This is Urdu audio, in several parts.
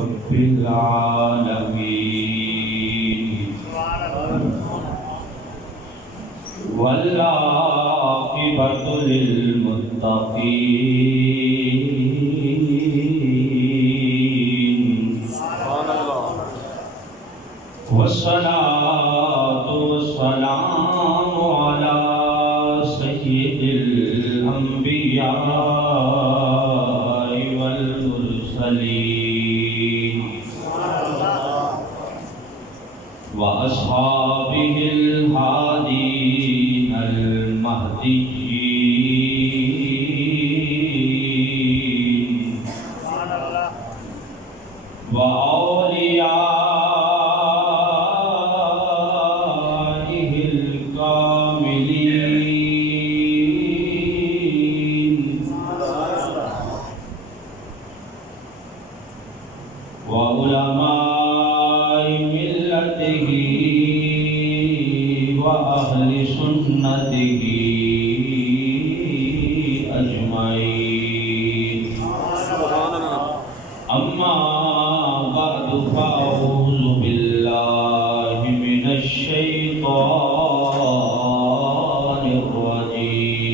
رب العالمين والعاقبة للمتقين والصلاة والسلام على سيد الأنبياء والمرسلين وأصحابه الهادين المهديين وأوليائه الكاملين وعلماء ملته وأهل سنته أجمعين. أما بعد فأعوذ بالله من الشيطان الرجيم.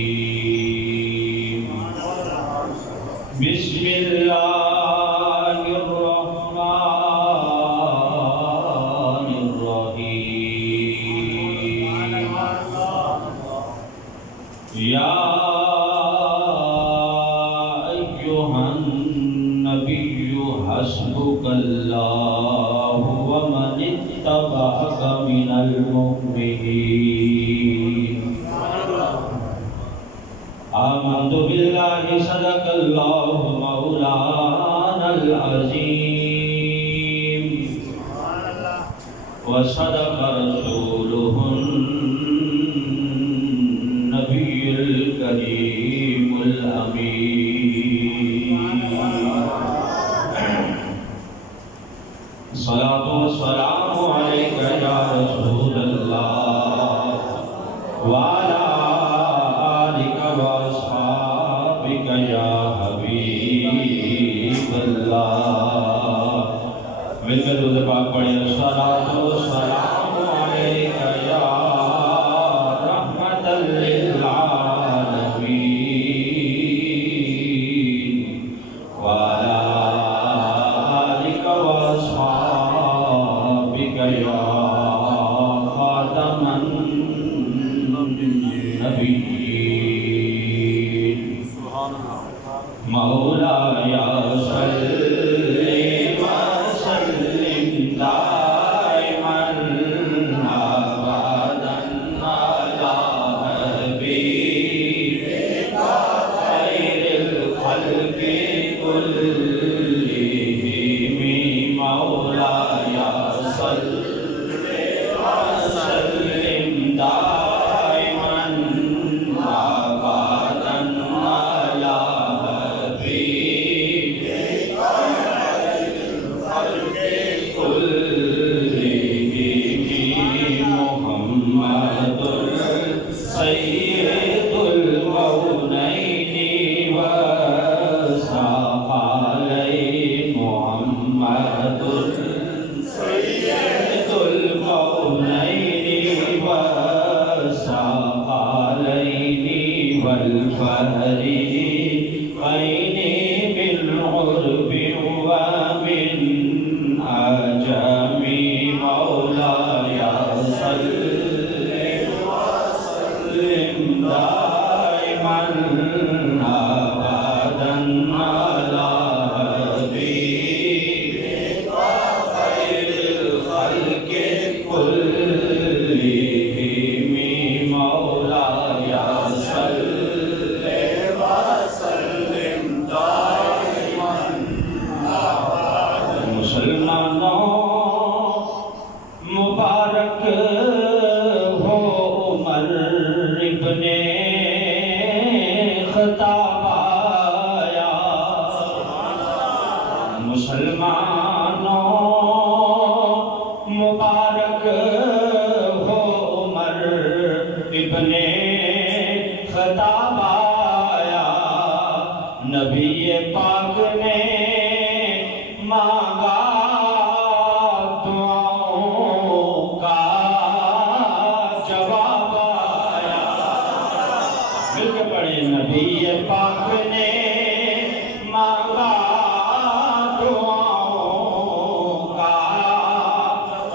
بسم الله الرحمن الرحيم. يا أيها النبي حسبك الله ومن اتبعك من المؤمنين. آمنت بالله صدق الله مولانا العظيم وصدق رسوله النبي الكريم الأمين. الصلاة والسلام عليك يا رسول الله وعلى آلك وأصحابك يا حبيب الله. مل کر درود پاک پڑھیں. الصلاة والسلام عليك يا رحمة للعالمين وعلى آلك وأصحابك يا خاتم النبيين. مولاي صل وسلم دائما أبدا على حبيبك خير الخلق كلهم. مولاي صل وسلم دائما أبدا على حبيبك خير الخلق كلهم. محمد سيد الكونين والثقلين. محمد سيد الكونين والثقلين والفريقين من عرب ومن عجم. مولاي صل وسلم دائما أبدا على حبيبك خير الخلق كلهم. مولاي صل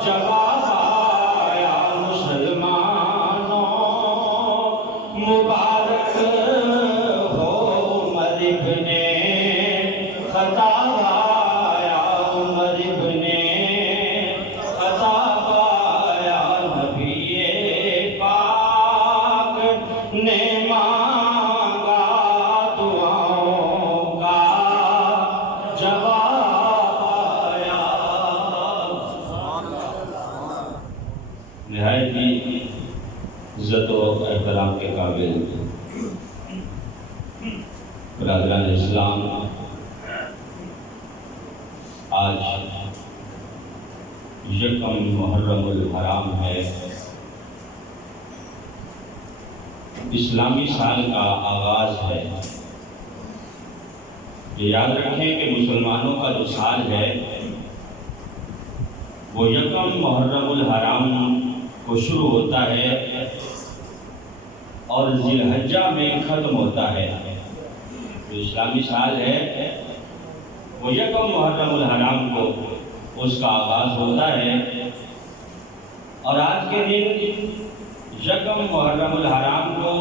جواب آیا مسلمانوں مبارک ہو عمر ابن خطاب آیا عمر ابن خطاب آیا نبی پاک نے مانگا دعاؤں کا جواب آیا. نہایت ہی عزت و احترام کے قابل برادران اسلام، آج یکم محرم الحرام ہے. اسلامی سال کا آغاز ہے. یہ یاد رکھیں کہ مسلمانوں کا جو سال ہے وہ یکم محرم الحرام کو شروع ہوتا ہے اور ذی الحجہ میں ختم ہوتا ہے. جو اسلامی سال ہے وہ یکم محرم الحرام کو اس کا آغاز ہوتا ہے، اور آج کے دن یکم محرم الحرام کو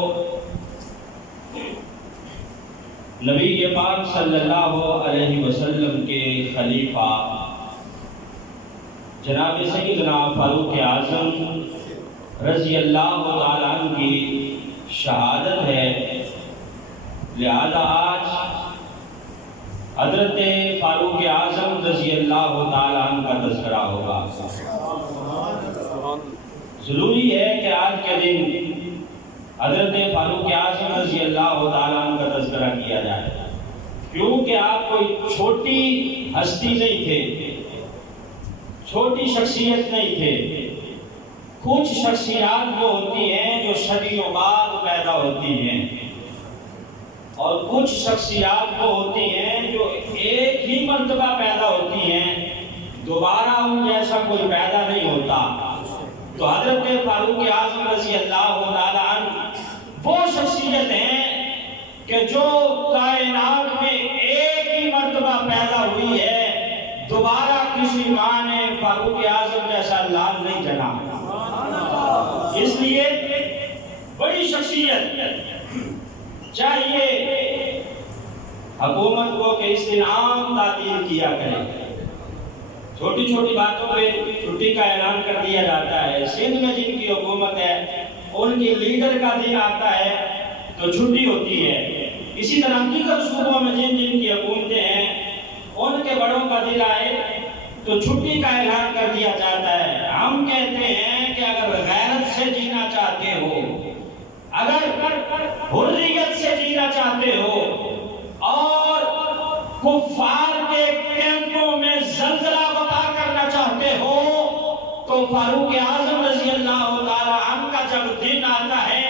نبی پاک صلی اللہ علیہ وسلم کے خلیفہ جناب سیدنا فاروق اعظم رضی اللہ تعالیٰ عنہ کی شہادت ہے. لہذا آج حضرت فاروق اعظم رضی اللہ تعالیٰ عنہ کا تذکرہ ہوگا. ضروری ہے کہ آج کے دن حضرت فاروق اعظم رضی اللہ تعالیٰ عنہ کا تذکرہ کیا جائے، کیونکہ آپ کوئی چھوٹی ہستی نہیں تھے، چھوٹی شخصیت نہیں تھے. کچھ شخصیات وہ ہوتی ہیں جو صدیوں بعد پیدا ہوتی ہیں، اور کچھ شخصیات وہ ہوتی ہیں جو ایک ہی مرتبہ پیدا ہوتی ہیں، دوبارہ ان جیسا کوئی پیدا نہیں ہوتا. تو حضرت فاروق اعظم رضی اللہ تعالیٰ عنہ وہ شخصیت ہیں کہ جو کائنات میں ایک ہی مرتبہ پیدا ہوئی ہے، دوبارہ کسی ماں نے فاروق اعظم جیسا لال نہیں جنا. اس لیے بڑی شخصیت چاہیے حکومت کو کہ اس دن عام تعطیل کیا کرے. چھوٹی چھوٹی باتوں پہ چھٹی کا اعلان کر دیا جاتا ہے. سندھ میں جن کی حکومت ہے ان کی لیڈر کا دن آتا ہے تو چھٹی ہوتی ہے. اسی طرح دیگر صوبوں میں جن کی حکومتیں ہیں ان کے بڑوں کا دن آئے تو چھٹی کا اعلان کر دیا جاتا ہے. ہم کہتے ہیں کہ اگر غیرت سے جینا چاہتے ہو، اگر حریت سے جینا چاہتے ہو، اور کفار کے کیمپوں میں زلزلہ برپا کرنا چاہتے ہو، تو فاروق اعظم رضی اللہ تعالی عنہ کا جب دن آتا ہے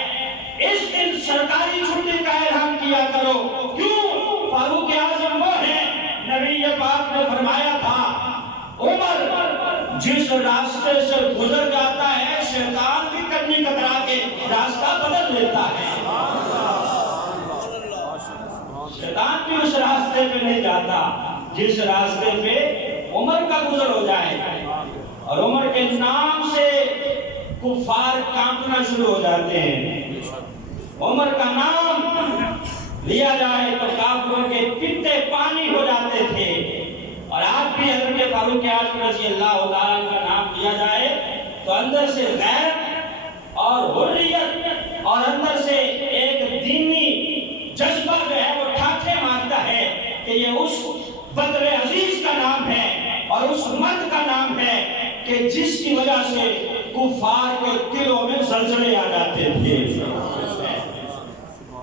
اس دن سرکاری چھٹی کا اعلان کیا کرو. کیوں؟ فاروق اعظم وہ ہیں، نبی پاک نے فرمایا تھا عمر جس راستے سے گزر جاتا ہے شیطان بھی کنی کترا کے راستہ بدل لیتا ہے. شیطان بھی اس راستے پہ نہیں جاتا جس راستے پہ عمر کا گزر ہو جائے، اور عمر کے نام سے کفار کانپنا شروع ہو جاتے ہیں. عمر کا نام لیا جائے تو کافروں کے پیتے پانی ہو جاتے تھے. اور آج بھی حضرت فاروق اعظم رضی اللہ تعالیٰ کا نام لیا جائے تو اندر سے غیرت اور حریت اور اندر سے ایک دینی جذبہ جو ہے وہ ٹھاٹھے مارتا ہے کہ یہ اس بدر عزیز کا نام ہے اور اس مرد کا نام ہے کہ جس کی وجہ سے کفار کے دلوں میں زلزلے آ جاتے تھے.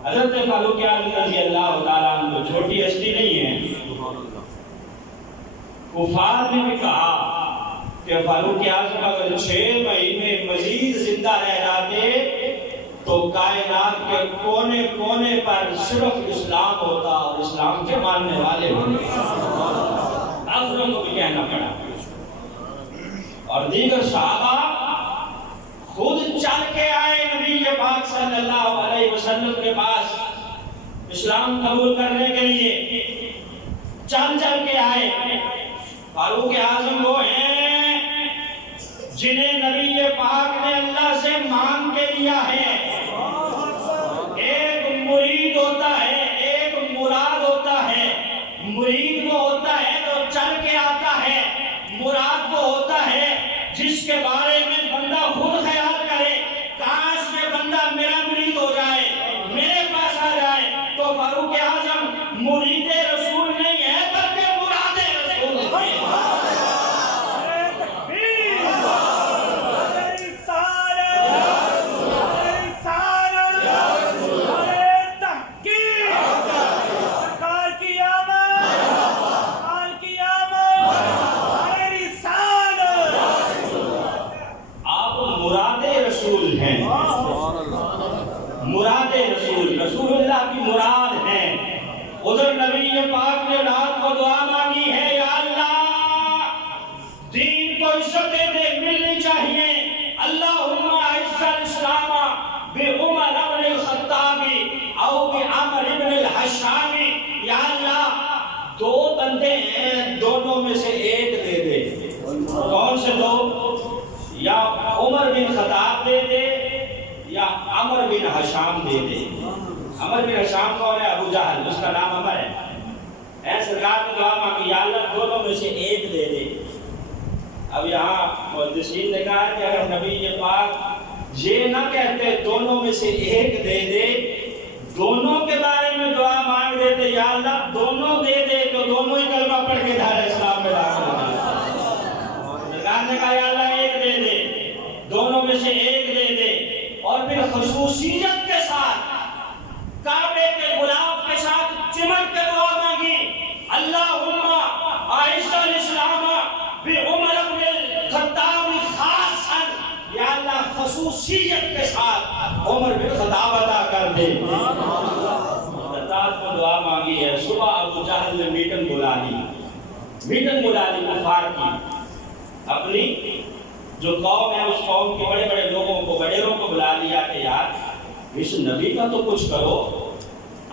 حضرت فاروق اعظم رضی اللہ تعالیٰ عنہ چھوٹی ہستی نہیں ہے. کفار نے بھی کہا کہ فاروق اعظم اگر 6 مہینے مزید زندہ رہ جاتے تو کائنات کے کونے کونے پر صرف اسلام ہوتا اور اسلام کے ماننے والے ہوتے. کافروں کو بھی کہنا پڑا. اور دیگر صحابہ خود چل کے آئے نبی پاک صلی اللہ علیہ وسلم کے پاس اسلام قبول کرنے کے لیے. چل کے آئے. فاروق اعظم وہ ہیں جنہیں نبی پاک نے اللہ سے مانگ کے لیا ہے۔ ایک مرید ہوتا ہے، ایک مراد ہوتا ہے۔ مرید وہ ہوتا ہے جو چل کے آتا ہے، مراد وہ ہوتا ہے جس کے بارے میں بندہ خود خیال کرے کاش یہ بندہ میرا مرید ہو جائے، میرے پاس آ جائے۔ تو فاروق اعظم مرید رسول نہیں ہے بلکہ مراد رسول ہے۔ مراد رسول، رسول اللہ کی مراد ہے۔ ادھر نبی پاک نے رات کو دعا مانگی ہے، یا اللہ دین کو عزت دے ملنی چاہیے۔ اللہم اعز الاسلام بعمر بن الخطاب او بعمر بن الحشام۔ یا اللہ دو بندے ہیں، دونوں میں سے ایک دے دے۔ کون سے دو؟ یا عمر بن خطاب دے دے یا عمر بن حشام دے دے۔ عمر بن حشام کون ہے؟ ابو جہل، اس کا نام عمر ہے۔ اے سرکار نے دعا مانگی، یا اللہ دونوں میں سے ایک دے دے۔ اب یہاں محدثین نے کہا کہ اگر نبی پاک یہ نہ کہتے دونوں میں سے ایک دے دے، دونوں کے بارے میں دعا مانگ دیتے یا اللہ دونوں دے دے، تو دونوں ہی کلمہ پڑھ کے دار اسلام میں داخل ہو گئے۔ سرکار نے کہا یا اللہ ایک دے دے، دونوں میں سے ایک دے دے، اور پھر خصوصیت کے ساتھ کعبے کے غلاف کے ساتھ چمٹ کے دعا مانگی، اللہم اعز الاسلام بعمر بن الخطاب خاصا۔ یا اللہ خصوصیت کے ساتھ عمر بن خطاب عطا کر دے۔ رات کو دعا مانگی ہے، صبح ابو جہل نے میٹنگ بلا لی کفار کی، اپنی جو قوم ہے اس قوم کے بڑے بڑے لوگوں کو، وڈیروں کو بلا لیا کہ یار اس نبی کا تو کچھ کرو۔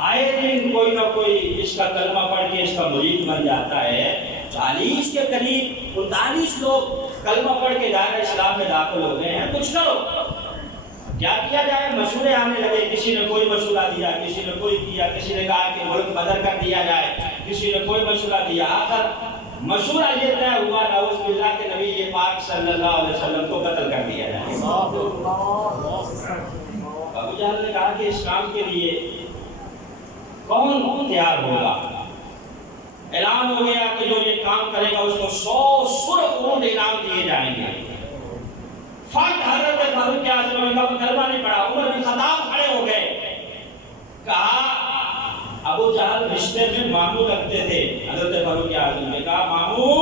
آئے دن کوئی نہ کوئی اس کا کلمہ پڑھ کے اس کا مرید بن جاتا ہے۔ 40 کے قریب 39 لوگ کلمہ پڑھ کے دائرہ اسلام میں داخل ہو گئے ہیں، کچھ کرو۔ کیا کیا جائے؟ مشورے آنے لگے، کسی نے کوئی مشورہ دیا، کسی نے کوئی کیا، کسی نے کہا کہ ملک بدر کر دیا جائے، کسی نے کوئی مشورہ دیا۔ آخر مشورہ یہ طے ہوا نعوذ باللہ کہ نبی پاک صلی اللہ علیہ وسلم کو قتل کر دیا جائے۔ ابو جہل نے کہا کہ اس کام کے لیے کون تیار ہوگا؟ اعلان ہو گیا کہ جو یہ کام کرے گا اس کو 100 سرخ اونٹ انعام دیے جائیں گے۔ فٹ حضرت فاروق اعظم کا کلمہ نہیں پڑا، عمر بن خطاب کھڑے ہو گئے۔ کہا ابو جہل رشتے میں ماموں رکھتے تھے، حضرت فاروق اعظم نے کہا ماموں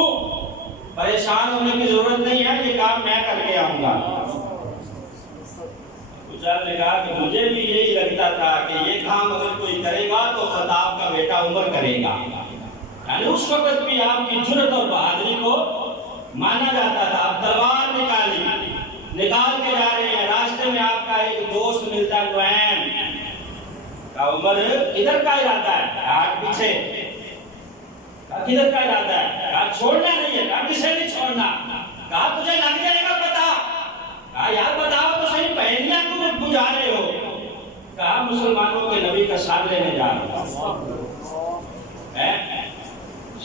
پریشان ہونے کی ضرورت نہیں ہے، یہ کام میں کر کے آؤں گا۔ ابو جہل نے کہا کہ مجھے بھی یہی لگتا تھا کہ یہ کام اگر کوئی کرے گا تو خطاب کا بیٹا عمر کرے گا۔ یعنی اس وقت بھی آپ کی جرأت اور بہادری کو مانا جاتا تھا۔ آپ تلوار نکال کے جا رہے ہیں، راستے میں آپ کا ایک دوست ملتا ہے نعیم۔ کہا عمر ادھر کا ارادہ ہے؟ کہا پیچھے۔ کہا کدھر کا ارادہ ہے؟ کہا چھوڑنا نہیں ہے۔ کہا کسے نہیں چھوڑنا؟ کہا تجھے لگ جائے گا پتا۔ کہا یار بتاؤ تو صحیح، پہنیاں تمہیں بجھا رہے ہو؟ کہا مسلمانوں کے نبی کا ساتھ لینے جا رہے ہو۔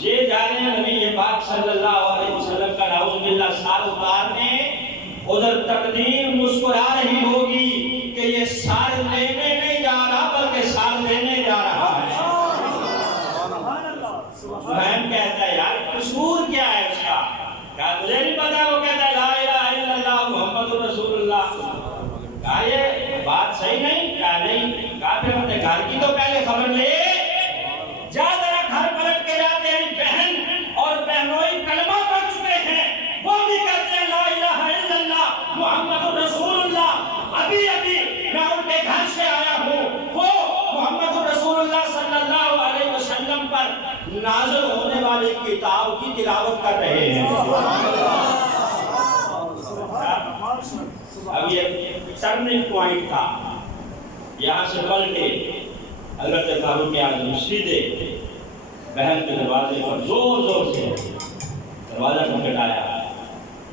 یہ جا رہے ہیں نبی پاک صلی اللہ علیہ وسلم کا نعوذ باللہ سار اتارنے، ادھر تقدیر مسکرا رہی ہوگی کہ یہ سار لینے نہیں جا رہا بلکہ سار لینے جا رہا ہے۔ سہیل کہتا ہے یار قصور کیا ہے اس کا؟ کہا تجھے نہیں پتا؟ وہ کہتا ہے لا الہ الا اللہ محمد رسول اللہ۔ کہا یہ بات صحیح نہیں؟ کہا نہیں۔ کہا پھر اپنے گھر کی تو پہلے خبر لے، جا ذرا گھر پلٹ کے جا، تیری بہن اور بہنوئی کلمہ پڑھ چکے ہیں، وہ بھی کہتے ہیں لا الہ الا اللہ محمد رسول اللہ۔ ابھی میں ان کے گھر سے آیا ہوں، وہ محمد رسول اللہ صلی اللہ علیہ وسلم پر نازل ہونے والی کتاب کی تلاوت کر رہے ہیں۔ اب یہ ٹرننگ پوائنٹ تھا، یہاں سے پلٹے حضرت فاروق اعظم سیدھے بہن کے دروازے پر زور زور سے دروازہ کھٹکھٹایا۔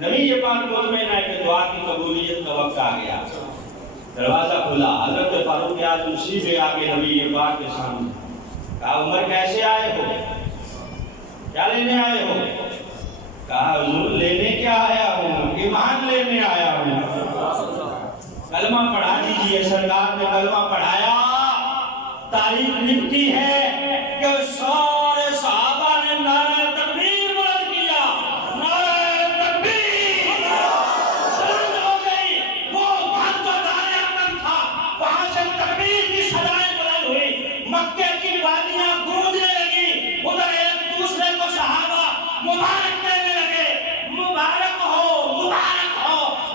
نبی پاک مطمئن ہے کہ دعا کی قبولیت کا وقت آ گیا، دروازہ کھلا، حضرت فاروق اعظم سیدھے آ کے نبی پاک کے سامنے کہا عمر کیسے آئے ہو، کیا لینے آئے ہو؟ کہا حضور لینے کیا آیا ہوں، ایمان لینے آیا ہوں۔ کلمہ پڑھا دیجئے، سرکار نے کلمہ پڑھایا، تاریخ لکھتی ہے کہ سارے صحابہ نے نعرہ تکبیر بلند کیا، نعرہ تکبیر بلند ہو گئی، وہ گھر جو دار ارقم تھا وہاں سے تکبیر کی صدائیں بلند ہوئی، مکے کی وادیاں گونجنے لگی، ادھر ایک دوسرے کو صحابہ مبارک دینے لگے، مبارک ہو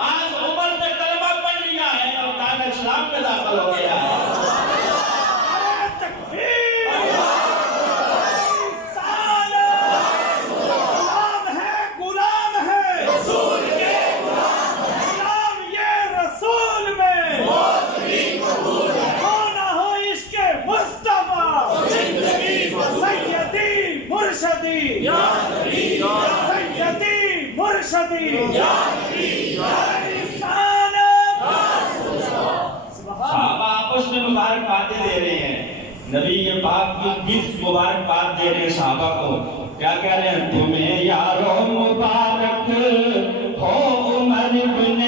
آج عمر نے کلمہ پڑھ لیا ہے اور دار اسلام میں داخل ہو گیا ہے۔ صحابہ آپس میں مبارک باتیں دے رہے ہیں، نبی پاک کی مبارک بات دے رہے ہیں صحابہ کو، کیا کہہ رہے ہیں؟ تمہیں یارو مبارک ہو عمر ابن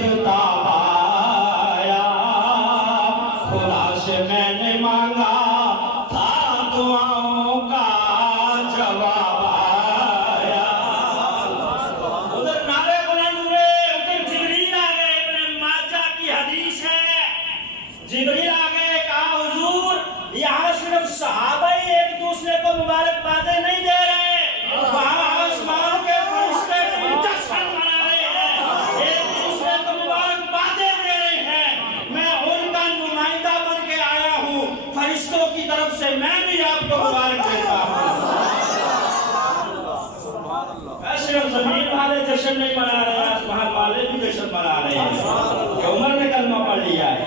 خطاب آیا، خدا سے میں نے مانگا تھا دعاؤں کا جواب آیا۔ ادھر نعرے بلند ہوئے، ادھر جبریل آ گئے، ابن ماجہ کی حدیث ہے، جبریل آ گئے، کہا حضور یہاں صرف صحابہ ہی ایک دوسرے کو مبارک باتیں نہیں دے رہے، وہاں آسمان کے فرشتے بھی جشن منا رہے ہیں، ایک دوسرے کو مبارک باتیں دے رہے ہیں، میں ان کا نمائندہ بن کے آیا ہوں، فرشتوں کی طرف سے میں بھی آپ کو مبارک دیتا ہوں۔ صرف زمین والے جشن نہیں منا رہے ہیں، آسمان والے بھی جشن منا رہے ہیں کہ عمر نے کلمہ پڑھ لیا ہے۔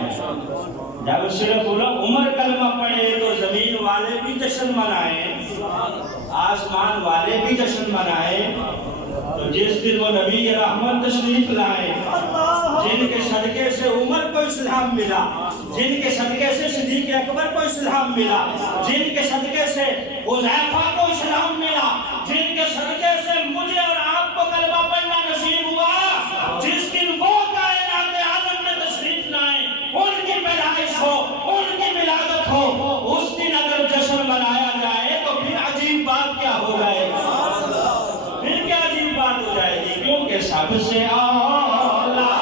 جب صرف بولا عمر کلمہ پڑھے تو زمین والے بھی جشن منائیں، آسمان والے بھی جشن منائیں، تو جس دن وہ نبی رحمت تشریف لائے، جن کے صدقے سے عمر کو اسلام ملا، جن کے صدقے سے صدیق اکبر کو اسلام ملا، جن کے صدقے سے حذیفہ کو اسلام ملا، جن کے صدقے سے مجھے اور آپ کو کلمہ پڑھنا نصیب ہوا، جس دن وہ کائنات عالم میں تشریف لائیں، ان کی پیدائش ہو، ان کی ولادت ہو، اس دن اگر جشن منایا جائے تو پھر عجیب بات کیا ہو جائے گی، پھر کیا عجیب بات ہو جائے گی، کیونکہ سب سے اعلیٰ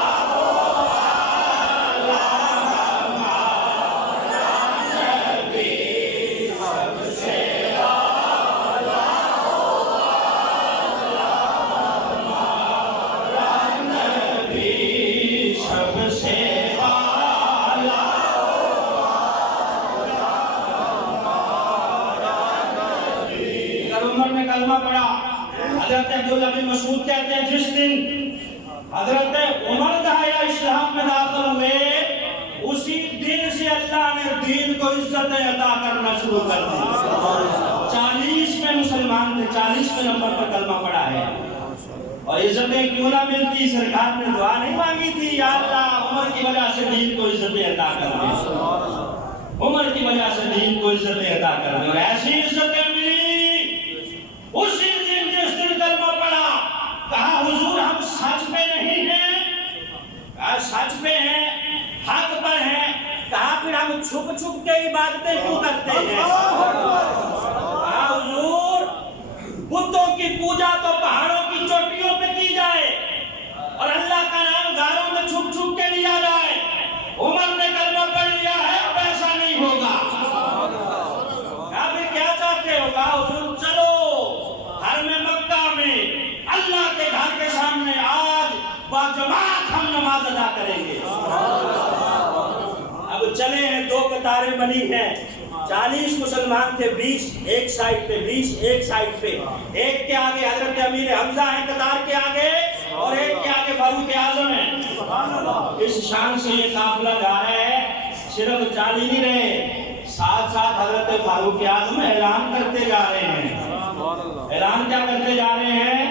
کلمہ پڑھا۔ حضرت عبداللہ بن مسعود کہتے ہیں جس دن حضرت عمر داعیہ اسلام میں داخل ہوئے، اسی دن سے اللہ نے دین کو عزتیں عطا کرنا شروع کر دی۔ 40 میں مسلمان تھے، 40 نمبر پر کلمہ پڑھا ہے، اور عزتیں کیوں نہ ملتی؟ سرکار نے دعا نہیں مانگی تھی یا اللہ عمر کی وجہ سے دین کو عزتیں عطا کر دے، عمر کی وجہ سے دین کو عزتیں عطا کر دے، اور ایسی عزتیں ملی اسی دن جس دن کلمہ پڑھا۔ کہا حضور ہم سچ پہ نہیں ہیں؟ کہا سچ پہ ہیں، حق پر ہیں۔ کہا پھر ہم چھپ چھپ کے عبادتیں کیوں کرتے ہیں؟ کہا حضور بتوں کی پوجا تو پہاڑوں کی چوٹیوں پہ کی جائے اور اللہ کا نام غاروں میں چھپ چھپ کے لیا جائے، عمر نے کلمہ پڑھ لیا ہے اب ایسا نہیں ہوگا۔ کہا پھر کیا چاہتے ہو؟ کہا حضور چلو حرم مکہ میں اللہ کے گھر کے سامنے آج باجماعت ہم نماز ادا کریں گے۔ اب چلے ہیں، 2 قطاریں بنی ہیں، 40 مسلمان تھے، 20 ایک سائڈ پہ، 20 ایک سائڈ پہ، ایک کے آگے حضرت امیر حمزہ ہیں قطار کے آگے، اور ایک کے آگے فاروق اعظم ہیں۔ اس شان سے یہ قافلہ جا رہا ہے، صرف 40 نہیں رہے، ساتھ ساتھ حضرت فاروق اعظم اعلان کرتے جا رہے ہیں۔ اعلان کیا کرتے جا رہے ہیں؟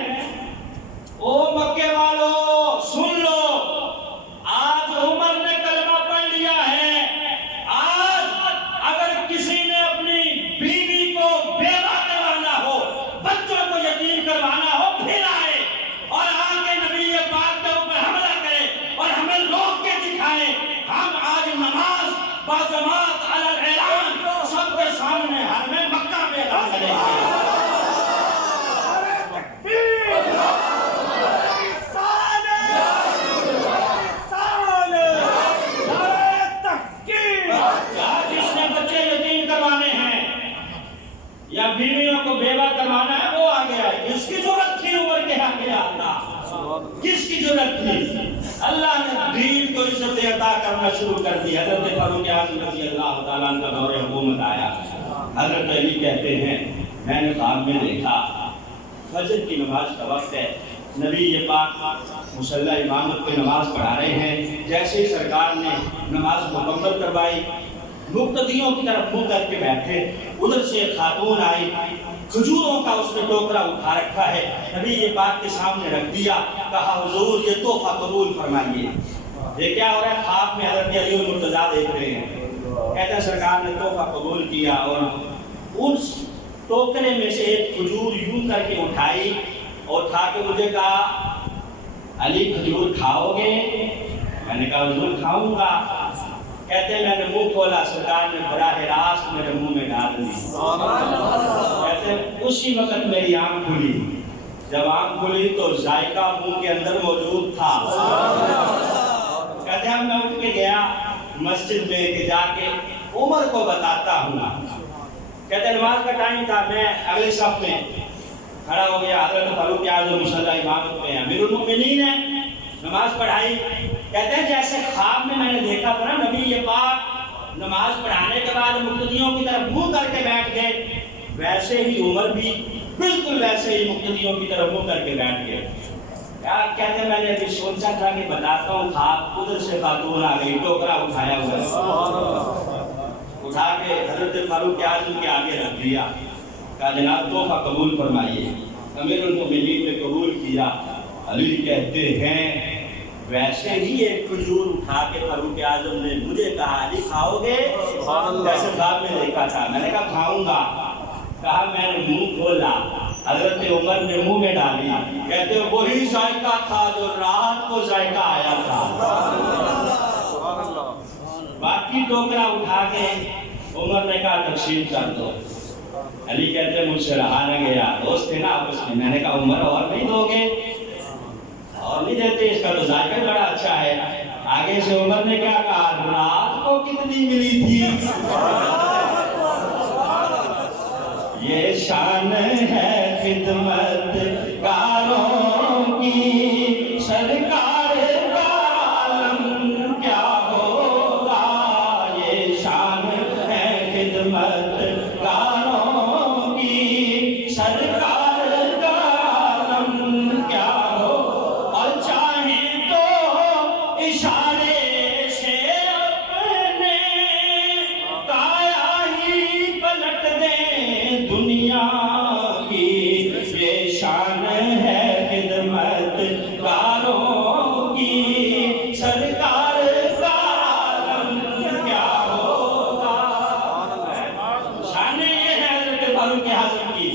کس کی ضرورت تھی؟ اللہ نے دین کو عزت عطا کرنا شروع کر دی۔ حضرت فاروق اعظم رضی اللہ تعالیٰ عنہ کا دور حکومت آیا۔ حضرت علی کہتے ہیں میں نے خواب میں دیکھا فجر کی نماز کا وقت ہے، نبی یہ پاک مصلی امامت پہ نماز پڑھا رہے ہیں، جیسے ہی سرکار نے نماز مکمل کروائی مقتدیوں کی طرف منہ کر کے بیٹھے، ادھر سے ایک خاتون آئی، کھجوروں کا اس نے ٹوکرا اٹھا رکھا ہے، نبی یہ پاک کے سامنے رکھ دیا، کہا حضور یہ تحفہ قبول فرمائیے۔ یہ کیا ہو رہا ہے؟ خواب میں حضرت علی المرتضیٰ دیکھ رہے ہیں، کہتے ہیں سرکار نے تحفہ قبول کیا اور اس ٹوکرے میں سے ایک کھجور یوں کر کے اٹھائی اور اٹھا کے مجھے کہا علی کھجور کھاؤ گے؟ میں نے کہا حضور کھاؤں گا۔ کہتے ہیں میں نے منہ کھولا، سرکار نے براہ راست میرے منہ میں ڈال دی۔ کہتے ہیں اسی وقت میری آنکھ کھلی، جب آنکھ کھلی تو ذائقہ منہ کے اندر موجود تھا۔ کہتے ہیں میں اٹھ کے گیا مسجد میں کہ جا کے عمر کو بتاتا ہوں۔ کہتے ہیں نماز کا ٹائم تھا، میں اگلے صف میں کھڑا ہو گیا، حضرت فاروق اعظم مصلی امامت پہ امیر المؤمنین ہے، نماز پڑھائی۔ کہتے ہیں جیسے خواب میں نے دیکھا تھا نا، نبی یہ پاک نماز پڑھانے کے بعد مقتدیوں کی طرف منہ کر کے بیٹھ گئے، ویسے ہی عمر بھی بالکل ویسے ہی مقتدیوں کی طرف منہ کر کے بیٹھ گئے۔ کہتے ہیں میں نے ابھی سوچا تھا کہ بتاتا ہوں خواب، ادھر سے خاتون آ گئی، ٹوکرا اٹھایا ہوا اٹھا کے حضرت فاروق اعظم کے آگے رکھ دیا، کہا جناب تحفہ قبول فرمائیے۔ امیر المؤمنین نے قبول کیا۔ علی کہتے ہیں ویسے ہی ایک کھجور اٹھا کے فاروق اعظم نے مجھے کہا علی کھاؤ گے؟ جیسے خواب میں دیکھا تھا، میں نے کہا کھاؤں گا۔ کہا میں نے منہ کھولا، حضرت عمر نے منہ میں ڈالی، کہتے ہیں وہی ذائقہ تھا جو رات کو ذائقہ آیا تھا۔ باقی ٹوکرا اٹھا کے عمر نے کہا تقسیم کر دو۔ علی کہتے ہیں مجھ سے رہا نہ گیا، دوست تھے نا آپس میں، میں نے کہا عمر اور نہیں دو گے؟ اور نہیں دیتے، اس کا تو ذائقہ بڑا اچھا ہے۔ آگے سے عمر نے کیا کہا رات کو کتنی ملی تھی؟ یہ شان ہے خدمت کاروں کی، سرکار کا عالم کیا ہوگا؟ یہ شان ہے خدمت کاروں کی، سرکار کا عالم کیا ہو، اور چاہیں تو اشارے سے اپنے کایا ہی پلٹ دیں دنیا کی۔ یہ شان ہے خدمت کاروں کی، سرکار کا عالم کیا ہوگا۔ شان یہ ہے حضرت فاروق اعظم کی،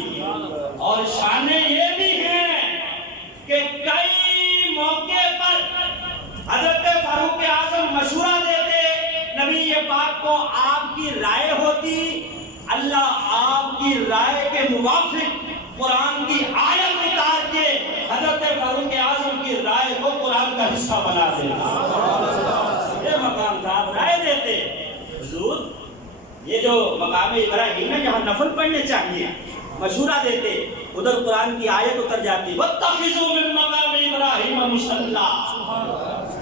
اور شان یہ بھی ہے کہ کئی موقع پر حضرت فاروق اعظم مشورہ دیتے، نبی پاک کو آپ کی رائے ہوتی، اللہ آپ کی رائے کے موافق قرآن کی آیت اتار کے حضرت فاروق اعظم کی رائے کو قرآن کا حصہ بنا دیتا۔ یہ مقام تھا، آپ رائے دیتے حضور یہ جو مقام ابراہیم ہے جہاں نفل پڑھنے چاہیے، مشورہ دیتے، ادھر قرآن کی آیت اتر جاتی وَاتَّخِذُوا مِن مَّقَامِ إِبْرَاهِيمَ مُصَلًّى۔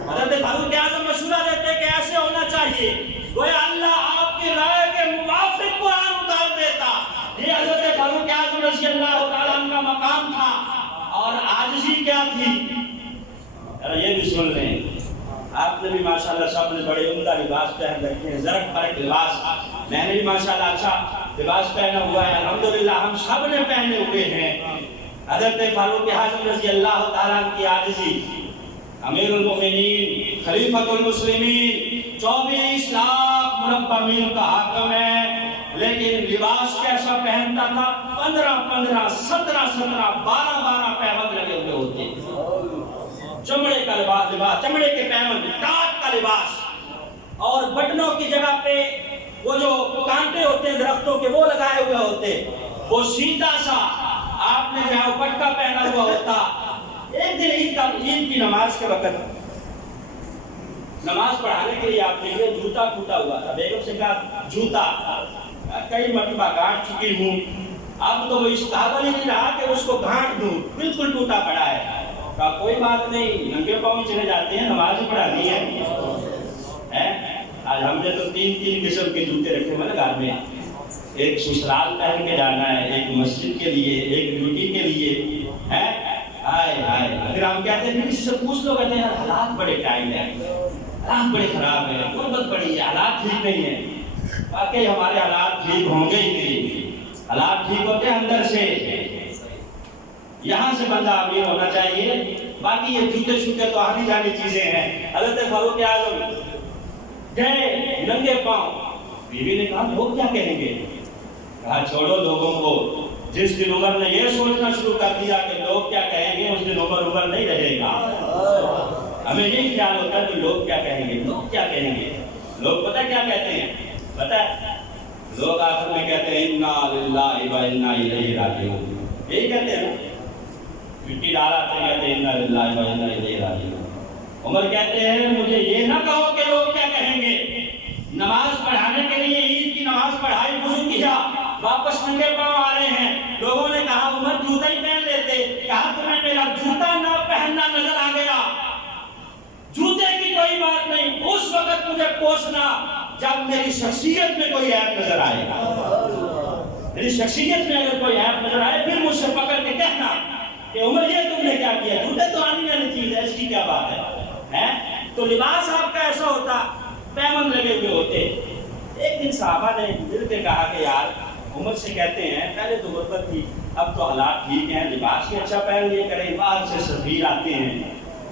حضرت فاروق اعظم مشورہ دیتے کہ ایسے ہونا چاہیے، گویا اللہ آپ کی رائے کے موافق قرآن اتار دیتا۔ یہ حضرت فاروق اعظم رضی اللہ تعالیٰ عنہ کا مقام تھا، اور عاجزی کیا تھی؟ یہ بھی سن لیں، آپ نے بھی ماشاءاللہ سب نے بڑے عمدہ لباس پہن رکھے ہیں، زرق برق لباس، میں نے بھی ماشاءاللہ اچھا لباس پہنا ہوا ہے، الحمدللہ ہم سب نے پہنے ہوئے ہیں۔ حضرت فاروق اعظم رضی اللہ تعالیٰ عنہ کی عاجزی، امیر المؤمنین خلیفۃ المسلمین 24 لاکھ مربع میل کا حاکم ہے، لیکن لباس کیسا پہنتا تھا؟ 15 17 12 پیوند لگے ہوئے ہوتے، چمڑے کا لباس، چمڑے کے پیوند، ٹاٹ کا لباس، اور بٹنوں کی جگہ پہ وہ جو کانٹے ہوتے ہیں درختوں کے وہ لگائے ہوئے ہوتے، وہ سیدھا سا آپ نے جہاں پٹکا پہنا ہوا ہوتا۔ ایک دن عید کی نماز کے وقت نماز پڑھانے کے لیے آپ نے یہ جوتا ٹوٹا ہوا تھا، بیگم سے کہا جوتا کئی مرتبہ گانٹ چکی ہوں، اب تو وہ اس قابل ہی نہیں رہا کہ اس کو گانٹ دوں، بالکل ٹوٹا پڑا ہے۔ کہا کوئی بات نہیں، ننگے پاؤں چلے جاتے ہیں، نماز پڑھانی ہے۔ آج ہم نے تو تین قسم کے جوتے رکھے ہوئے نا گھر میں، ایک سسرال پہن کے جانا ہے، ایک مسجد کے لیے، ایک ڈیوٹی کے لیے، پھر ہم کہتے ہیں کسی سے پوچھ لو، کہتے ہیں یار حالات بڑے ٹائٹ ہیں، حالات بڑے خراب ہیں، غربت بڑی ہے، حالات ٹھیک نہیں ہیں۔ واقعی ہمارے حالات ٹھیک ہوں گے ہی نہیں، حالات ٹھیک ہوتے ہیں اندر سے، یہاں سے بندہ امیر ہونا چاہیے۔ باقی یہ جوتے شوتے تو آنی جانی چیزیں ہیں۔ حضرت فاروق اعظم گئے ننگے پاؤں، بیوی نے کہا لوگ کیا کہیں گے؟ کہا چھوڑو لوگوں کو، جس دن عمر نے یہ سوچنا شروع کر دیا کہ لوگ کیا کہیں گے، اس دن عمر نہیں رہے گا۔ ہمیں یہی خیال ہوتا ہے کہ لوگ کیا کہیں گے، لوگ کیا کہیں گے۔ لوگ پتہ کیا کہتے ہیں؟ پتہ ہے لوگ آخر میں کہتے ہیں انا للہ و انا الیہ راجعون، یہی کہتے ہیں نا، مٹی ڈالاتے کہتے ہیں انا للہ و انا الیہ راجعون۔ عمر کہتے ہیں مجھے یہ نہ کہو کہ لوگ کیا کہیں گے۔ نماز پڑھانے کے لیے عید کی نماز پڑھائی، وضو کیا، واپس ننگے پاؤں آ رہے ہیں۔ لوگوں نے کہا عمر جوتا ہی پہن لیتے، کہا تمہیں میرا جوتا نہ پہننا نظر آ گیا، جوتے کی کوئی بات نہیں، اس وقت مجھے کوسنا جب میری شخصیت میں کوئی عیب نظر آئے گا، میری شخصیت میں اگر کوئی عیب نظر آئے پھر مجھ سے پکڑ کے کہنا کہ عمر یہ تم نے کیا کیا، جوتے تو آنی والی چیز ہے، اس کی کیا بات ہے۔ تو لباس آپ کا ایسا ہوتا، پیمن لگے ہوئے ہوتے۔ ایک دن صحابہ نے مل کے کہا کہ یار عمر سے کہتے ہیں پہلے تو غربت تھی، اب تو حالات ٹھیک ہیں، لباس بھی اچھا پہن لیے کریں، باہر سے سفیر آتے ہیں،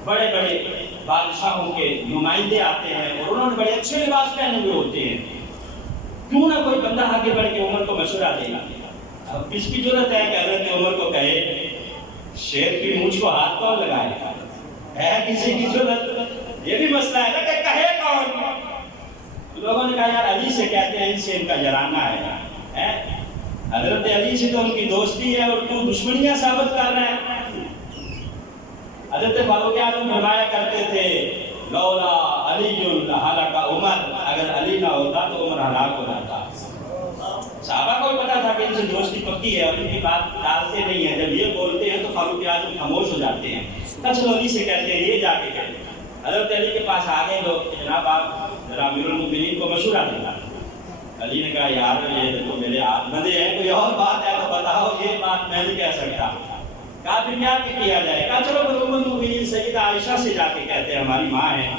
بڑے بڑے بادشاہوں کے نمائندے آتے ہیں اور انہوں نے بڑے اچھے لباس پہنے ہوئے ہوتے ہیں، کیوں نہ کوئی بندہ آگے بڑھ کے عمر کو مشورہ دے گا۔ اب کس کی ضرورت ہے کہ حضرت عمر کو کہے شیر کی مونچھ کو ہاتھ کون لگائے گا؟ ہے کسی کی ضرورت؟ یہ بھی مسئلہ ہے نا کہ کہے کون؟ لوگوں نے کہا یار علی سے کہتے ہیں، ان سے ان کا جرانہ ہے، حضرت علی سے تو ان کی دوستی ہے اور تو دشمنیاں ثابت کر رہا ہے۔ حضرت فاروق اعظم فرمایا کرتے تھے لولا علی لہلک عمر، اگر علی نہ ہوتا تو عمر ہلاک ہو جاتا۔ صحابہ کو پتا تھا کہ ان سے دوستی پکی ہے اور ان کی بات ٹالتے نہیں ہیں، جب یہ بولتے ہیں تو فاروق اعظم خاموش ہو جاتے ہیں۔ چلو علی سے کہتے ہیں، یہ جا کے کہتے ہیں۔ حضرت علی کے پاس آ گئے لوگ، جناب آپ ذرا امیر المؤمنین کو مشورہ دینا۔ علی نے کہا یار یہ تو میرے ہاتھ بندے ہیں، کوئی اور بات ہے تو بتاؤ، یہ بات میں نہیں کہہ سکتا۔ کہا پھر کیا کیا جائے؟ کہا چلو ام المؤمنین سیدہ عائشہ سے جا کے کہتے ہیں، ہماری ماں ہیں،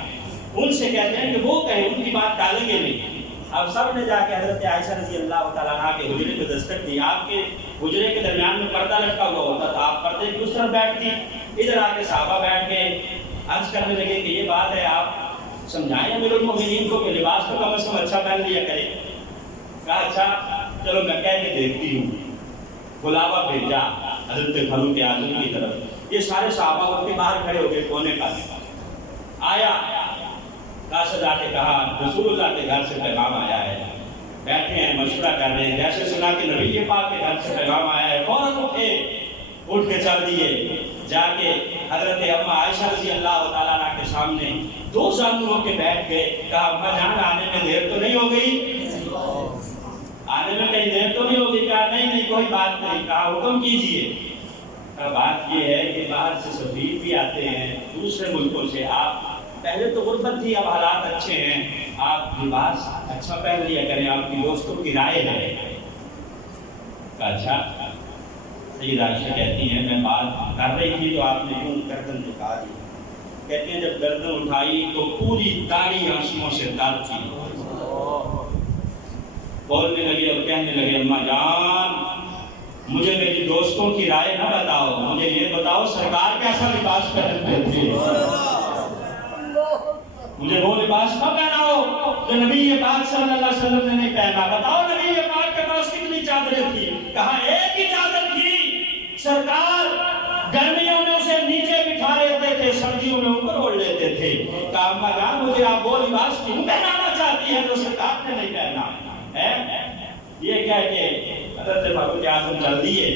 ان سے کہتے ہیں کہ وہ کہیں، ان کی بات ٹالیں گے نہیں۔ اب سب نے جا کے حضرت عائشہ رضی اللہ تعالیٰ عنہ کے حجرے پہ دستک دی۔ آپ کے حجرے کے درمیان میں پردہ لٹکا ہوا ہوتا تھا، آپ پردے کی اس طرف بیٹھتی، ادھر آ کے صحابہ بیٹھ کے عرض کرنے لگے کہ یہ بات ہے، آپ سمجھائیں امیر المؤمنین کو کہ لباس کو کم از کم اچھا پہن لیا کرے۔ کہا اچھا چلو میں کہہ کے دیکھتی ہوں۔ بلاوا بھیجا حضرت فاروق اعظم کی طرف، یہ سارے صحابہ ان کے باہر کھڑے ہو گئے کونے کا۔ آیا قاصد آ کے کہا رسول اللہ کے گھر سے پیغام آیا ہے، بیٹھے ہیں مشورہ کر رہے ہیں، جیسے سنا کہ نبی پاک کے گھر سے پیغام آیا ہے، فوراً اٹھ کے چل دیے، جا کے حضرت اما عائشہ رضی اللہ تعالیٰ عنہ کے سامنے دو سامنے ہو کے بیٹھ گئے۔ کہا ابا جان آنے میں دیر تو نہیں ہو گئی؟ آنے میں کہیں دیر تو نہیں ہوگی؟ کہا نہیں کوئی بات نہیں۔ کہا حکم کیجئے۔ کہا بات یہ ہے کہ باہر سے سفیر بھی آتے ہیں دوسرے ملکوں سے، آپ پہلے تو غربت تھی، اب حالات اچھے ہیں، آپ لباس اچھا پہن لیا کریں، آپ کی دوستوں کی رائے ہے۔ اچھا سیدہ عائشہ کہتی ہیں میں بات کر رہی تھی تو آپ نے یوں گردن جھکا دی۔ کہتے ہیں جب گردن اٹھائی تو پوری داڑھی آنسوؤں سے تر تھی۔ بولنے لگے اور کہنے لگے اما جان مجھے میری دوستوں کی رائے نہ بتاؤ، مجھے یہ بتاؤ سرکار کیسا لباس پہنتے تھے، مجھے وہ لباس نہ پہناؤ جو نبی پاک صلی اللہ علیہ وسلم نے نہیں پہنا۔ بتاؤ نبی پاک کے پاس کتنی چادریں تھی؟ کہا ایک ہی چادر تھی، سرکار گرمیوں میں اسے نیچے بٹھا لیتے تھے، سردیوں میں اوپر اوڑھ لیتے تھے۔ کہا اما جان مجھے آپ وہ لباس کیوں پہنانا چاہتی ہیں جو سرکار نے نہیں پہنا ہے؟ یہ کہہ کے حضرت فاروق اعظم چل دیے۔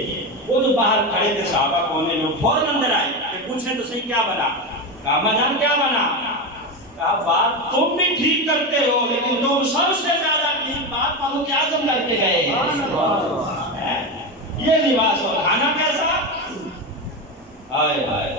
وہ جو باہر کھڑے تھے صحابہ کونے میں فوراً اندر آئے کہ پوچھیں تو صحیح کیا بنا؟ کہا اما جان کیا بنا؟ کہا بات تم بھی ٹھیک کرتے ہو لیکن تم سب سے زیادہ ٹھیک بات فاروق اعظم کر کے گئے ہیں۔ یہ لباس اور کھانا کیسا؟ ہائے ہائے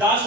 10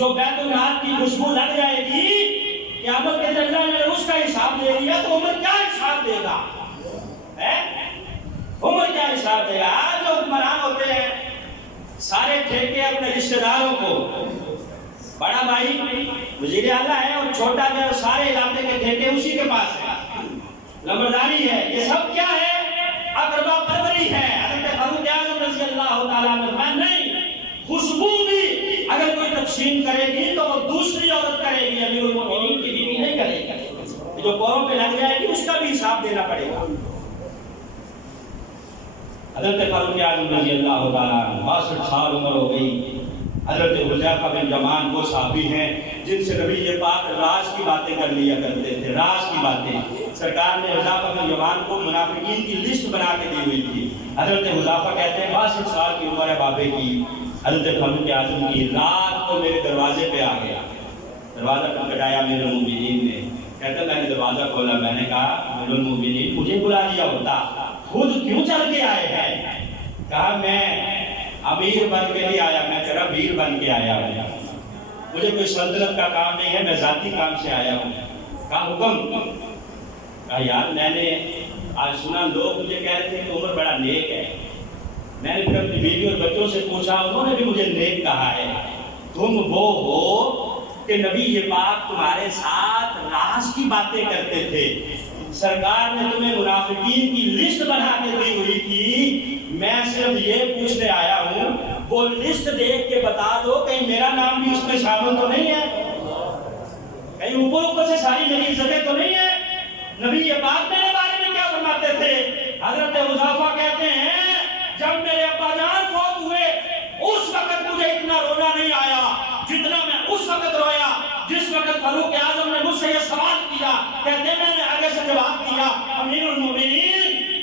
جو بیت الناس کی خوشبو لگ جائے گی قیامت کے دن اللہ نے اس کا حساب لے لیا تو عمر کیا حساب دے گا؟ عمر کیا حساب دے گا؟ آج جو حکمران ہوتے ہیں سارے ٹھیکے اپنے رشتہ داروں کو، بڑا بھائی وزیر اعلیٰ ہے اور چھوٹا جو ہے سارے علاقے کے ٹھیکے اسی کے پاس ہے، لمبرداری ہے، یہ سب کیا ہے؟ اقربا پروری ہے۔ حضرت فاروق اعظم رضی اللہ تعالیٰ عنہ میں نہیں، خوشبو بھی اگر کوئی تقسیم کرے گی تو وہ دوسری عورت کرے گی، امیر المومنین کی بیوی نہیں کرے گی، جو پوروں پہ لگ جائے گی اس کا بھی حساب دینا پڑے گا۔ حضرت فاروق اعظم رضی اللہ تعالیٰ عنہ 62 سال عمر ہو گئی۔ حضرت حذیفہ بن یمان وہ صحابی ہیں جن سے نبی پاک راز کی باتیں کر لیا کرتے تھے، راز کی باتیں۔ سرکار نے حذیفہ بن یمان کو منافقین کی لسٹ بنا کے دی ہوئی تھی۔ حضرت حذیفہ کہتے ہیں 62 سال کی عمر ہے بابے کی، حضرت فاروق اعظم کی رات کو میرے دروازے پہ آ گیا، دروازہ کھٹکھٹایا میرے المومنین نے، کہتے میں نے دروازہ کھولا، میں نے کہا میرے المومنین مجھے بلا لیا ہوتا، خود کیوں چل کے آئے ہیں؟ کہا میں امیر بن کے نہیں آیا، میں تیرا ویر بن کے آیا ہوں، مجھے کوئی سلطنت کا کام نہیں ہے، میں ذاتی کام سے آیا ہوں۔ کہا حکم؟ کہا یار میں نے آج سنا لوگ مجھے کہہ رہے تھے کہ عمر بڑا نیک ہے، میں نے پھر اپنی بیوی اور بچوں سے پوچھا، انہوں نے بھی مجھے نیک کہا ہے، تم وہ ہو کہ نبی پاک تمہارے ساتھ راز کی باتیں کرتے تھے، سرکار نے تمہیں منافقین کی لسٹ بنا کے دی ہوئی تھی، میں صرف یہ پوچھنے آیا ہوں وہ لسٹ دیکھ کے بتا دو کہیں میرا نام بھی اس میں شامل تو نہیں ہے، کہیں اوپر سے ساری میری عزتیں تو نہیں ہے۔ نبی پاک میرے بارے میں کیا فرماتے تھے؟ حضرت حذیفہ کہتے ہیں جب میرے ابا جان فوت ہوئے اس وقت مجھے اتنا رونا نہیں آیا جتنا میں اس وقت رویا جس وقت فاروق اعظم نے مجھ سے یہ سوال کیا، کہتے میں نے آگے سے جواب دیا امیر المومنین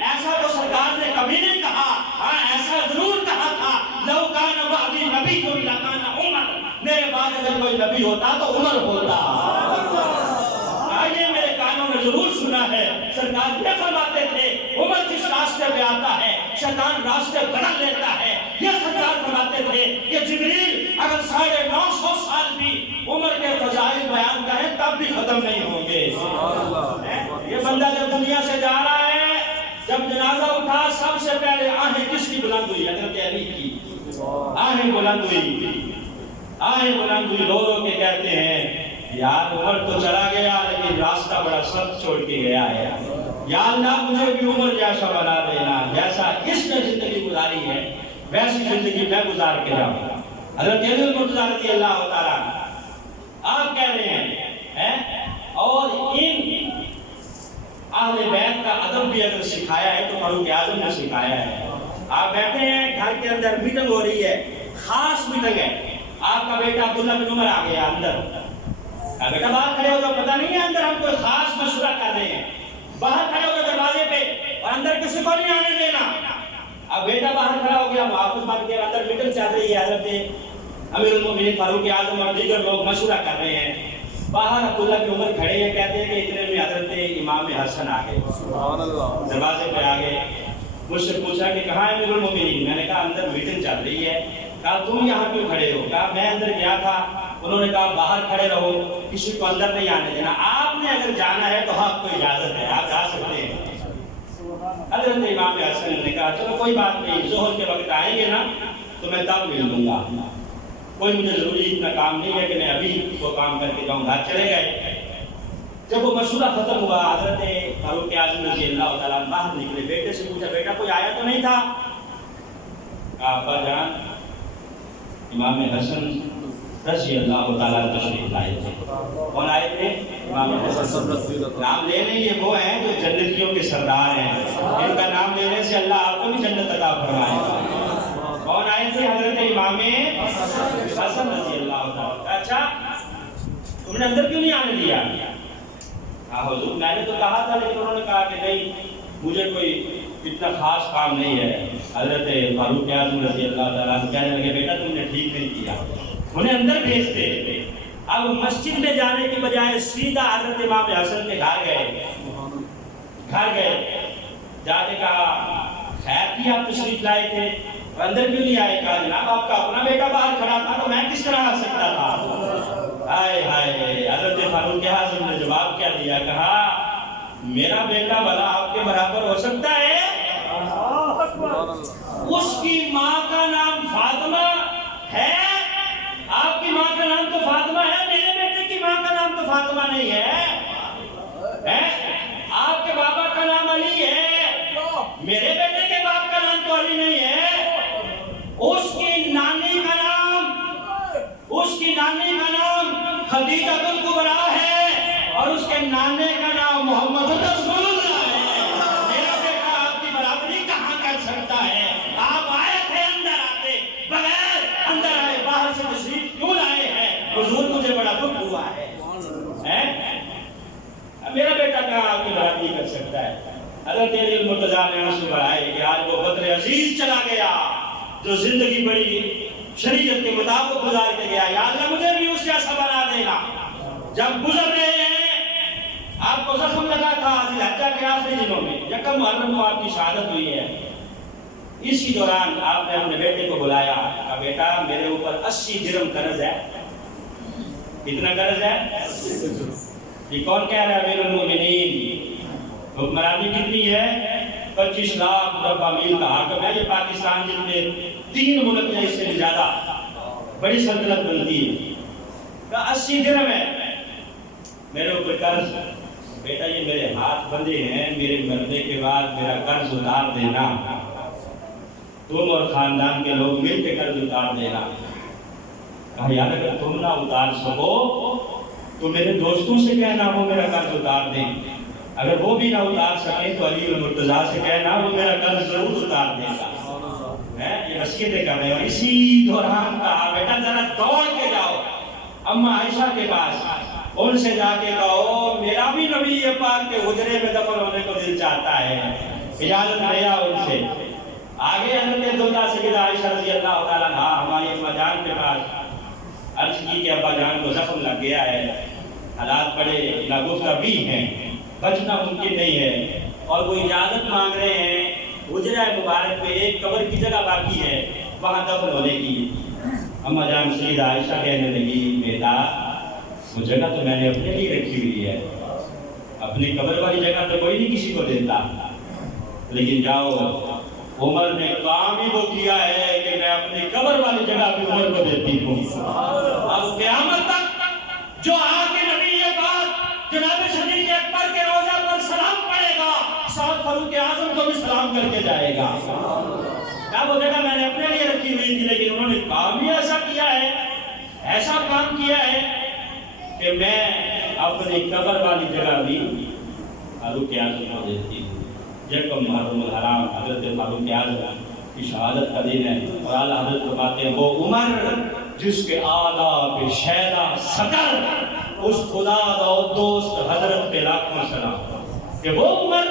ایسا تو سرکار نے کبھی نہیں کہا، ہاں ایسا ضرور کہا تھا لو کان بعدی نبی لکان عمر، میرے بعد اگر کوئی نبی ہوتا تو عمر ہوتا۔ یہ میرے کانوں نے ضرور سنا ہے، سرکار یہ فرماتے تھے عمر جس راستے پہ آتا ہے شیطان راستے بدل لیتا ہے، یہ سرکار فرماتے تھے کہ جبریل اگر 950 سال بھی عمر کے فضائل بیان کریں تب بھی ختم نہیں ہوں گے۔ یہ بندہ جب دنیا سے جا رہا ہے، جب جنازہ اٹھا سب سے پہلے آہیں کس کی بلند ہوئی؟ حضرت علی کی آہیں بلند ہوئی، آہیں بلند ہوئی، رو رو کے کہتے ہیں یار عمر تو چلا گیا لیکن راستہ بڑا سخت چھوڑ کے گیا ہے، یا اللہ مجھے بھی عمر جیسا بنا دینا، جیسا اس نے زندگی گزاری ہے ویسی زندگی میں گزار کے جاؤں۔ حضرت علی المرتضیٰ رضی اللہ تعالیٰ آپ کہہ رہے ہیں اور ان اہل بیت کا ادب بھی اگر سکھایا ہے تو فاروق اعظم نے سکھایا ہے۔ آپ بیٹھے ہیں گھر کے اندر میٹنگ ہو رہی ہے، خاص میٹنگ ہے، آپ کا بیٹا عبداللہ بن عمر آ گیا اندر، بیٹا باہر کھڑے ہو تو پتہ نہیں ہے اندر ہم کوئی خاص مشورہ کر رہے ہیں، باہر کھڑے ہو گئے دروازے پہ اور اندر کسی کو نہیں آنے دینا۔ اب بیٹا باہر کھڑا ہو گیا، محافظ بن کے اندر میٹنگ چل رہی ہے، حضرت امیر المومنین فاروق اعظم اور دیگر لوگ مشورہ کر رہے ہیں، باہر عبداللہ بن عمر کھڑے ہیں، کہتے ہیں کہ اتنے میں حضرت امام حسن آ گئے، دروازے پہ آ گئے، مجھ سے پوچھا کہ کہاں ہے امیر المومنین؟ میں نے کہا اندر میٹنگ چل رہی ہے۔ کہا تم یہاں کیوں کھڑے ہو؟ کہا میں اندر گیا تھا، انہوں نے کہا باہر کھڑے رہو، کسی کو اندر نہیں آنے دینا، آپ نے اگر جانا ہے تو آپ کو اجازت ہے، آپ جا سکتے ہیں۔ حضرت امام حسن نے کہا چلو کوئی بات نہیں، ظہر کے وقت آئیں گے نا تو میں تب مل لوں گا، کوئی مجھے ضروری اتنا کام نہیں ہے کہ میں ابھی وہ کام کر کے جاؤں گا۔ چلے گئے۔ جب وہ مشورہ ختم ہوا حضرت فاروق اعظم رضی اللہ تعالیٰ باہر نکلے، بیٹے سے پوچھا بیٹا کوئی آیا تو نہیں تھا؟ کہا ابا جان امام حسن رضی اللہ تعالیٰ تشریف لائے تھے۔ کون آئے تھے؟ امام حسن۔ نام لے لیں یہ وہ ہیں جو جنتیوں کے سردار ہیں، ان کا نام لینے سے اللہ آپ کو بھی جنت عطا فرمائے گا۔ کون آئے تھے؟ حضرت امام حسن رضی اللہ تعالیٰ۔ اچھا تم نے اندر کیوں نہیں آنے دیا؟ ہاں حضور میں نے تو کہا تھا لیکن انہوں نے کہا کہ نہیں مجھے کوئی اتنا خاص کام نہیں ہے۔ حضرت فاروق اعظم رضی اللہ تعالیٰ کہنے لگے بیٹا تم نے ٹھیک نہیں کیا، انہیں اندر بھیجتے۔ اب مسجد میں جانے کی بجائے سیدھا حضرت امام حسن کے گھر گئے، جا کے کہا خیر کی آپ تشریف لائے تھے، اندر کیوں نہیں آئے؟ کہا جناب آپ کا اپنا بیٹا باہر کھڑا تھا تو میں کس طرح آ سکتا تھا؟ ہائے ہائے، حضرت فاروق اعظم نے جواب کیا دیا؟ کہا میرا بیٹا بھلا آپ کے برابر ہو سکتا ہے؟ اس کی ماں کا نام فاطمہ ہے، آپ کی ماں کا نام تو فاطمہ ہے، میرے بیٹے کی ماں کا نام تو فاطمہ نہیں ہے۔ آپ کے بابا کا نام علی ہے، میرے بیٹے کے باپ کا نام تو علی نہیں ہے۔ اس کی نانی کا نام خدیجہ الکبریٰ ہے، اور اس کے نانے کا نام محمد رسول اللہ ہے۔ میرا بیٹا آپ کی برابری کہاں کر سکتا ہے؟ آپ آئے تھے اندر آتے بغیر اندر آئے، باہر سے تشریف کیوں لائے ہیں؟ حضور مجھے بڑا دکھ ہوا ہے۔ میرا بیٹا کہاں آپ کی برابری کر سکتا ہے؟ حضرت علی المرتضیٰ نے آنسو بہائے کہ آج وہ بدر عزیز چلا گیا جو زندگی بڑی شریعت کے مطابق گزار کے گیا، یا اللہ مجھے بھی اس جیسا بنا دینا۔ جب گزر رہے ہیں، آپ کو زخم لگا تھا ذی الحجہ کے آخری دنوں میں، یکم محرم کو آپ کی شہادت ہوئی ہے، اسی دوران آپ نے اپنے بیٹے کو بلایا، کہا بیٹا میرے اوپر 80 درہم قرض ہے۔ کتنا قرض ہے؟ یہ کون کہہ رہا ہے؟ امیر المومنین۔ حکمرانی کتنی ہے؟ 25 لاکھ مربع میل کا حاکم ہے۔ یہ پاکستان جتنے 3 ملک ہیں اس سے بھی زیادہ بڑی سلطنت بنتی ہے۔ 80 درہم ہے میرے اوپر قرض۔ بیٹا یہ میرے ہاتھ بندے ہیں، میرے مرنے کے بعد میرا قرض اتار دینا، تم اور خاندان کے لوگ مل کے قرض اتار دینا۔ کہا یار اگر تم نہ اتار سکو تو میرے دوستوں سے کہنا وہ میرا قرض اتار دیں، اگر وہ بھی نہ اتار سکیں تو علی المرتضیٰ سے کہنا وہ میرا قرض ضرور اتار دے گا۔ یہ وصیتیں کر رہے ہیں۔ اسی دوران کہا بیٹا ذرا دوڑ کے جاؤ اما عائشہ کے پاس، ان سے جا کے کہو میرا بھی نبی پاک کے حجرے میں دفن ہونے کو دل چاہتا ہے، اجازت لیا ان سے۔ آگے حضرت دولہ سیدہ عائشہ رضی اللہ تعالیٰ عنہا ہماری اما جان کے پاس عرض کی کہ ابا جان کو زخم لگ گیا ہے، حالات بڑے ناگفتہ بھی ہیں، بچنا ممکن نہیں ہے، اور وہ اجازت مانگ رہے ہیں حجرہ مبارک میں ایک قبر کی جگہ باقی ہے وہاں دفن ہونے کی۔ اما جان سیدہ عائشہ کہنے لگی بیٹا وہ جگہ تو میں نے اپنے لیے رکھی ہوئی ہے، اپنی قبر والی جگہ تو کوئی نہیں کسی کو دیتا، لیکن جاؤ عمر نے کام ہی وہ کیا ہے کہ میں اپنی قبر والی جگہ بھی عمر کو دیتی ہوں۔ اب قیامت تک جو آگے نبی پاک جناب صدیق اکبر کے روضہ پر سلام پڑے گا، ساتھ فاروق اعظم کو بھی سلام کر کے جائے گا۔ کیا وہ جگہ میں نے اپنے لیے رکھی ہوئی تھی، لیکن انہوں نے کام ہی ایسا کیا ہے، ایسا کام کیا ہے کہ میں اپنی قبر والی جگہ بھی فاروق اعظم کو دیتی ہوں۔ یکم محرم الحرام حضرت فاروق اعظم کی شہادت کا دن ہے، اور اعلیٰ حضرت فرماتے ہیں وہ عمر جس کے آداب شیدا سکر اس خدا اور دوست حضرت پہ لاکھوں سلام، کہ وہ عمر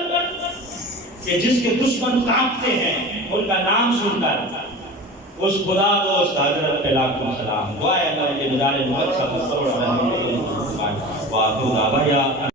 کہ جس کے دشمن کانپتے ہیں ان کا نام سن کر، اس خدا دوست حضرت پہ لاکھوں سلام۔ دعائے اللہ کے نظارے محمد صلی اللہ علیہ وسلم